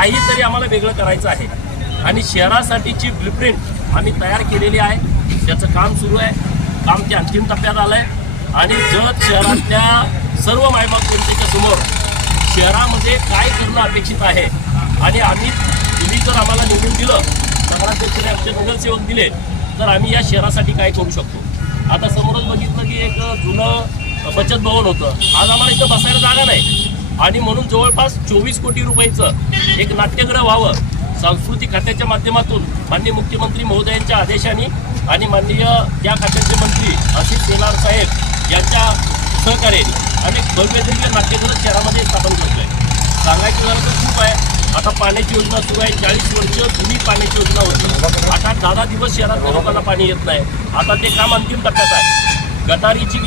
काहीतरी आम्हाला वेगळं करायचं आहे. आणि शहरासाठीची ब्लूप्रिंट आम्ही तयार केलेली आहे. त्याचं काम सुरू आहे. काम ते अंतिम टप्प्यात आलं आहे आणि जत शहरातल्या सर्व मायबाप जनतेच्या समोर शहरामध्ये काय करणं अपेक्षित आहे? आणि आम्ही तुम्ही जर आम्हाला निवडून दिलं नगराध्यक्षाने आमचे नगरसेवक दिले तर आम्ही या शहरासाठी काय करू शकतो? आता समोरच बघितलं की एक जुनं बचत भवन होतं. आज आम्हाला इथं बसायला जागा नाही. आणि म्हणून जवळपास चोवीस कोटी रुपयाचं एक नाट्यग्रह व्हावं. सांस्कृतिक खात्याच्या माध्यमातून माननीय मुख्यमंत्री महोदयांच्या आदेशाने आणि माननीय या खात्याचे मंत्री आशिष शेलार साहेब यांच्या सहकार्याने अनेक भव्यदिव्य नाट्यग्रह नाट्यगृह शहरामध्ये स्थापन करतोय. सांगायचं झालं तर खूप आहे. आता पाण्याची योजना सुरू आहे. चाळीस वर्ष जुनी पाण्याची योजना होती. आता दहा दहा दिवस शहरातल्या लोकांना पाणी येत नाही. आता ते काम अंतिम टप्प्यात आहे. गटारीची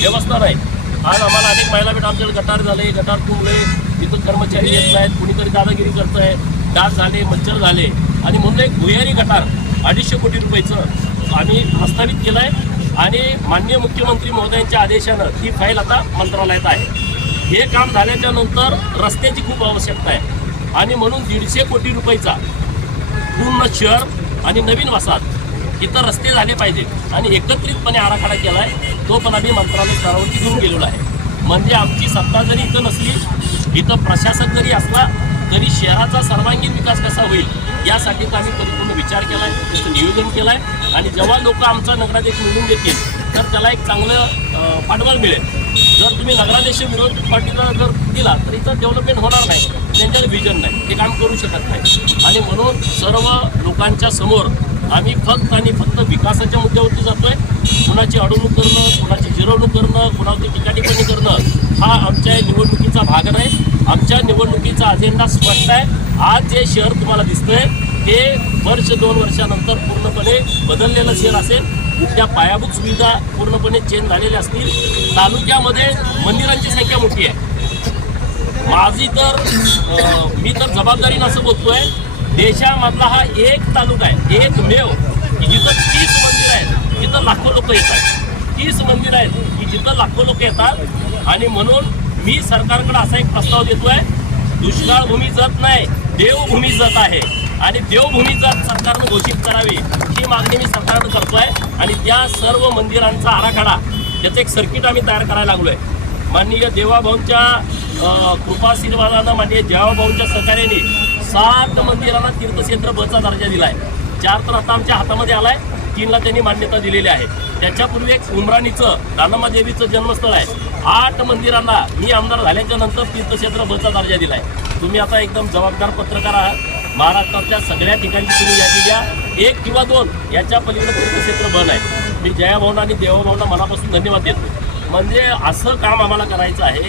व्यवस्था नाही. आज आम्हाला अनेक महिला भेट आमच्याकडे गटार झाले गटार तुंबले तिथं कर्मचारी येत नाहीत कुणीतरी दादागिरी करत आहे डास झाले मच्छर झाले. आणि म्हणून एक भुयारी गटार अडीचशे कोटी रुपयाचं आम्ही प्रस्तावित केलं आहे आणि माननीय मुख्यमंत्री महोदयांच्या आदेशानं ही फाईल आता मंत्रालयात आहे. हे काम झाल्याच्यानंतर रस्त्याची खूप आवश्यकता आहे. आणि म्हणून दीडशे कोटी रुपयाचा पूर्ण शहर आणि नवीन वसाहत इथं रस्ते झाले पाहिजेत. आणि एकत्रितपणे आराखडा केला आहे तो पण आम्ही मंत्रालय स्तरावरती घेऊन गेलेलो आहे. म्हणजे आमची सत्ता जरी इथं नसली इथं प्रशासक जरी असला तरी शहराचा सर्वांगीण विकास कसा होईल यासाठी आम्ही परिपूर्ण विचार केला आहे त्याचं नियोजन केलं आहे आणि जेव्हा लोक आमचा नगराध्यक्ष निवडून देतील तर त्याला एक चांगलं पाठबळ मिळेल. जर तुम्ही नगराध्यक्ष विरोध पार्टीला जर दिला तर इथं डेव्हलपमेंट होणार नाही. त्यांच्याकडे विजन नाही. ते काम करू शकत नाही. आणि म्हणून सर्व लोकांच्या समोर आम्ही फक्त आणि फक्त विकासाच्या मुद्द्यावरती जातोय. कुणाची अडवणूक करणं कुणाची जिरवणूक करणं कुणावरती टिकाटिपणी करणं हा आमच्या निवडणुकीचा भाग नाही. आमच्या निवडणुकीचा अजेंडा स्पष्ट आहे. आज जे शहर तुम्हाला दिसतंय ते वर्ष दोन वर्षानंतर पूर्णपणे बदललेलं शहर असेल. त्या पायाभूत सुविधा पूर्णपणे चेंज झालेल्या असतील. तालुक्यामध्ये मंदिरांची संख्या मोठी आहे. माझी तर मी तर जबाबदारीनं असं बोलतोय देशामधला हा एक तालुका आहे एकमेव की जिथं तीस मंदिर आहेत तिथं लाखो लोक येतात. तीस मंदिर आहेत की जिथं लाखो लोक येतात. आणि म्हणून मी सरकारकडे असा एक प्रस्ताव देतोय दुष्काळ भूमी नाही देवभूमी जात आहे. आणि देवभूमी जात सरकारनं घोषित करावी ही मागणी मी सरकारनं करतोय. आणि त्या सर्व मंदिरांचा आराखडा त्याचं एक सर्किट आम्ही तयार करायला लागलोय. माननीय देवाभाऊंच्या कृपाशीर्वादानं माननीय देवाभाऊंच्या सहकार्याने सात मंदिरांना तीर्थक्षेत्र बचा दर्जा दिलाय. चार तर आता आमच्या हातामध्ये आलाय. तीनला त्यांनी मान्यता दिलेली आहे. त्याच्यापूर्वी एक उमराणीचं रानम्मा देवीचं जन्मस्थळ आहे. आठ मंदिरांना मी आमदार झाल्याच्यानंतर तीर्थक्षेत्र बचा दर्जा दिलाय. तुम्ही आता एकदम जबाबदार पत्रकार आहात. महाराष्ट्रातल्या सगळ्या ठिकाणची तुम्ही यादी द्या. एक किंवा दोन याच्या पलीकडे तीर्थक्षेत्र बन आहे. मी जयाभावना आणि देवाभावना मनापासून धन्यवाद देतो. म्हणजे असं काम आम्हाला करायचं आहे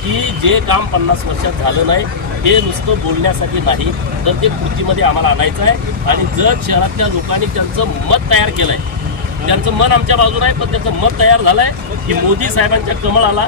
की जे काम पन्नास वर्षात झालं नाही हे नुसतं बोलण्यासाठी नाही तर ते कृतीमध्ये आम्हाला आणायचं आहे. आणि जर शहरातल्या लोकांनी त्यांचं मत तयार केलं आहे त्यांचं मन आमच्या बाजूला आहे पण त्यांचं मत तयार झालं आहे की मोदी साहेबांच्या कमळाला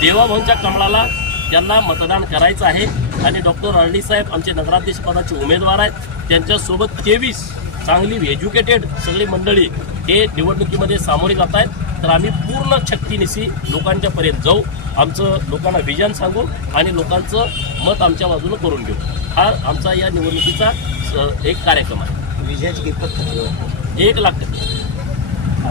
देवाभाऊंच्या कमळाला त्यांना मतदान करायचं आहे. आणि डॉक्टर अरडी साहेब आमचे नगराध्यक्ष पदाचे उमेदवार आहेत. त्यांच्यासोबत तेवीस चांगली एज्युकेटेड सगळी मंडळी हे निवडणुकीमध्ये सामोरे जात आहेत. तर आम्ही पूर्ण शक्तीनिशी लोकांच्या पर्यंत जाऊ आमचं लोकांना विजन सांगू आणि लोकांचं मत आमच्या बाजूनं करून घेऊ. हा आमचा या निवडणुकीचा स- एक कार्यक्रम आहे. विजयाची किंमत किती? एक लाख टक्के.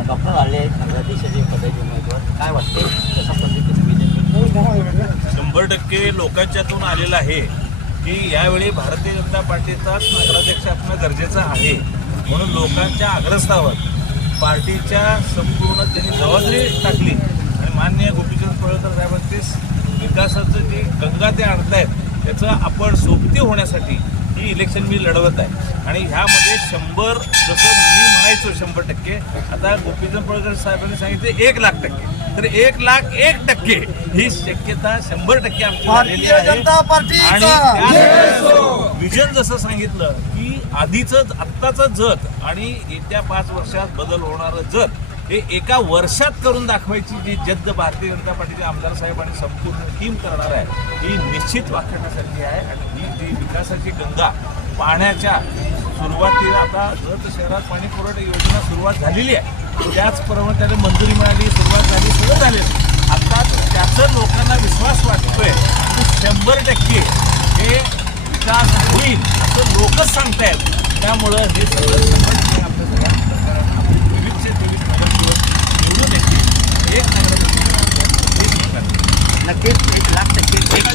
डॉक्टर आले नगराध्यक्षाचे पदाचे उमेदवार. काय वाटते कशा पद्धतीने विजय शंभर टक्के लोकांच्यातून आलेलं आहे की यावेळी भारतीय जनता पार्टीचाच नगराध्यक्ष असणं गरजेचं आहे. म्हणून लोकांच्या आग्रस्थावर पार्टीच्या संपूर्ण त्यांनी जबाबदारी टाकली. आणि मान्य गोपीचंद पडळकर साहेबांची विकासाचं जी गंगा ते आणतायत त्याचं आपण सोबती होण्यासाठी ही इलेक्शन मी लढवत आहे. आणि ह्यामध्ये शंभर जसं मी म्हणायचो शंभर टक्के आता गोपीचंद पडळकर साहेबांनी सांगितले एक लाख टक्के. तर एक लाख एक टक्के ही शक्यता शंभर टक्के आमची आणि विजन जसं सांगितलं की आधीचं आत्ताचं जग आणि येत्या पाच वर्षात बदल होणारं जग हे एका वर्षात करून दाखवायची जी जद्द भारतीय जनता पार्टीचे आमदार साहेब आणि संपूर्ण टीम करणार आहे ही निश्चित वाखण्यासारखी आहे आणि ही जी विकासाची गंगा पाण्याच्या सुरुवातीला आता जत शहरात पाणी पुरवठा योजना सुरुवात झालेली आहे त्याचप्रमाणे त्याला मंजुरी मिळाली सुरुवात झाली सगळं झालेलं आता त्याचं लोकांना विश्वास वाटतोय की शंभर टक्के हे विकास होईल असं लोकच सांगतायत. त्यामुळं हे सगळं समजणं आपल्या सगळ्या मतदारांना तेवीसशे तेवीस नगरसेवक निवडून येतील. एक नगराध्यक्ष नगर नक्कीच एक लाख टक्के.